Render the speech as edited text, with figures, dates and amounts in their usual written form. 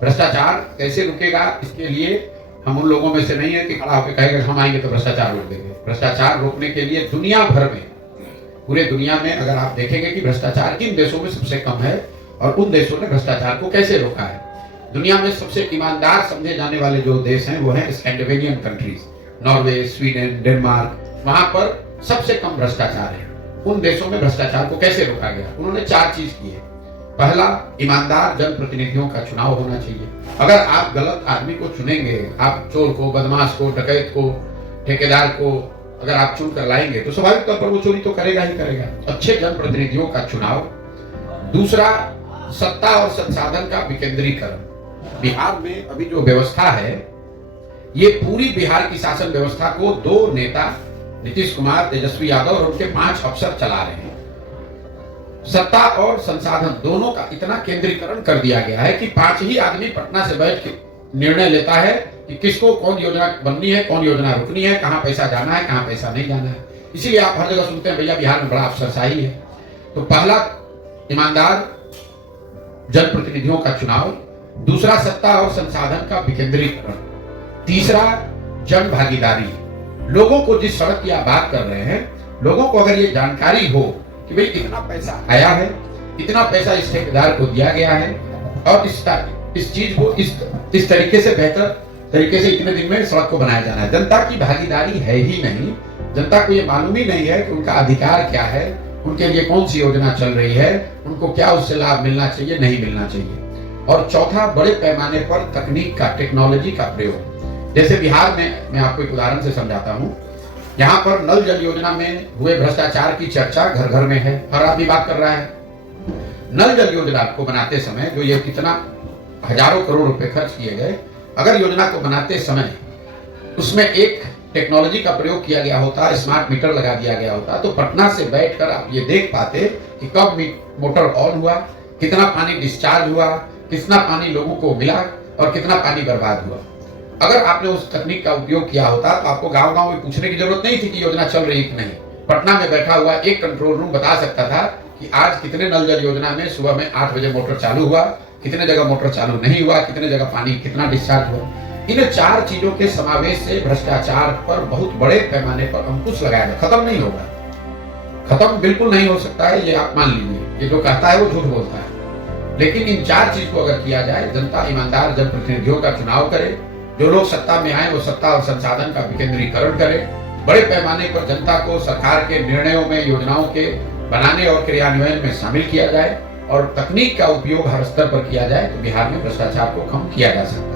भ्रष्टाचार कैसे रुकेगा, इसके लिए हम उन लोगों में से नहीं है कि खड़ा होकर कहेगा हम आएंगे तो भ्रष्टाचार रोक देंगे। भ्रष्टाचार रोकने के लिए दुनिया भर में, पूरे दुनिया में अगर आप देखेंगे कि भ्रष्टाचार किन देशों में सबसे कम है और उन देशों ने भ्रष्टाचार को कैसे रोका है। दुनिया में सबसे ईमानदार समझे जाने वाले जो देश हैं वो हैं Scandinavian countries, Norway, Sweden, Denmark. वहां पर सबसे कम भ्रष्टाचार है। उन देशों में भ्रष्टाचार को कैसे रोका गया? उन्होंने 4 चीज की है। पहला, ईमानदार जनप्रतिनिधियों का चुनाव होना चाहिए। अगर आप गलत आदमी को चुनेंगे, आप चोर को, बदमाश को, डकैत को, ठेकेदार को अगर आप चुन कर लाएंगे तो स्वाभाविक तौर पर वो चोरी तो करेगा ही करेगा। अच्छे जनप्रतिनिधियों का चुनाव। दूसरा, सत्ता और संसाधन का विकेंद्रीकरण। बिहार में अभी जो व्यवस्था है, ये पूरी बिहार की शासन व्यवस्था को 2 नेता, नीतीश कुमार, तेजस्वी यादव और उनके 5 अफसर चला रहे हैं। सत्ता और संसाधन दोनों का इतना केंद्रीकरण कर दिया गया है कि 5 ही आदमी पटना से बैठ के निर्णय लेता है कि किसको कौन योजना बननी है, कौन योजना रुकनी है, कहां पैसा जाना है, कहां पैसा नहीं जाना है। इसीलिए आप हर जगह सुनते हैं भैया बिहार में बड़ा अफसरशाही है। तो पहला, ईमानदार जनप्रतिनिधियों का चुनाव। दूसरा, सत्ता और संसाधन का विकेंद्रीकरण। तीसरा, जन भागीदारी। लोगों को जिस सड़क की आप बात कर रहे हैं, लोगों को अगर ये जानकारी हो कि भाई इतना पैसा आया है, इतना पैसा इस ठेकेदार को दिया गया है और इस चीज को इस तरीके से, बेहतर तरीके से इतने दिन में सड़क को बनाया जाना है। जनता की भागीदारी है ही नहीं। जनता को ये मालूम ही नहीं है कि उनका अधिकार क्या है, उनके लिए कौन सी योजना चल रही है, उनको क्या उससे लाभ मिलना चाहिए, नहीं मिलना चाहिए। और चौथा, बड़े पैमाने पर तकनीक का, टेक्नोलॉजी का प्रयोग। जैसे बिहार में, मैं आपको एक उदाहरण से समझाता हूं। यहाँ पर नल जल योजना में हुए भ्रष्टाचार की चर्चा घर घर में है, हर आदमी बात कर रहा है। नल जल योजना को बनाते समय जो ये कितना हजारों करोड़ रुपए खर्च किए गए, अगर योजना को बनाते समय उसमें एक टेक्नोलॉजी का प्रयोग किया गया होता, स्मार्ट मीटर लगा दिया गया होता, तो पटना से बैठकर आप ये देख पाते कि कब मोटर ऑन हुआ, कितना पानी डिस्चार्ज हुआ, कितना पानी लोगों को मिला और कितना पानी बर्बाद हुआ। अगर आपने उस तकनीक का उपयोग किया होता तो आपको गांव-गांव में पूछने की जरूरत नहीं थी कि योजना चल रही कि नहीं। पटना में बैठा हुआ एक कंट्रोल रूम बता सकता था कि आज कितने नल जल योजना में सुबह में 8 बजे मोटर चालू हुआ, कितने जगह मोटर चालू नहीं हुआ, कितने जगह पानी कितना डिस्चार्ज हुआ। इन 4 चीजों के समावेश से भ्रष्टाचार पर बहुत बड़े पैमाने पर अंकुश लगाया गया। खत्म नहीं होगा, खत्म बिल्कुल नहीं हो सकता है, ये आप मान लीजिए। ये जो कहता है वो झूठ बोलता है। लेकिन इन 4 चीज को अगर किया जाए, जनता ईमानदार जनप्रतिनिधियों का चुनाव करे, जो लोग सत्ता में आए वो सत्ता और संसाधन का विकेंद्रीकरण करें, बड़े पैमाने पर जनता को सरकार के निर्णयों में, योजनाओं के बनाने और क्रियान्वयन में शामिल किया जाए और तकनीक का उपयोग हर स्तर पर किया जाए, तो बिहार में भ्रष्टाचार को कम किया जा सकता है।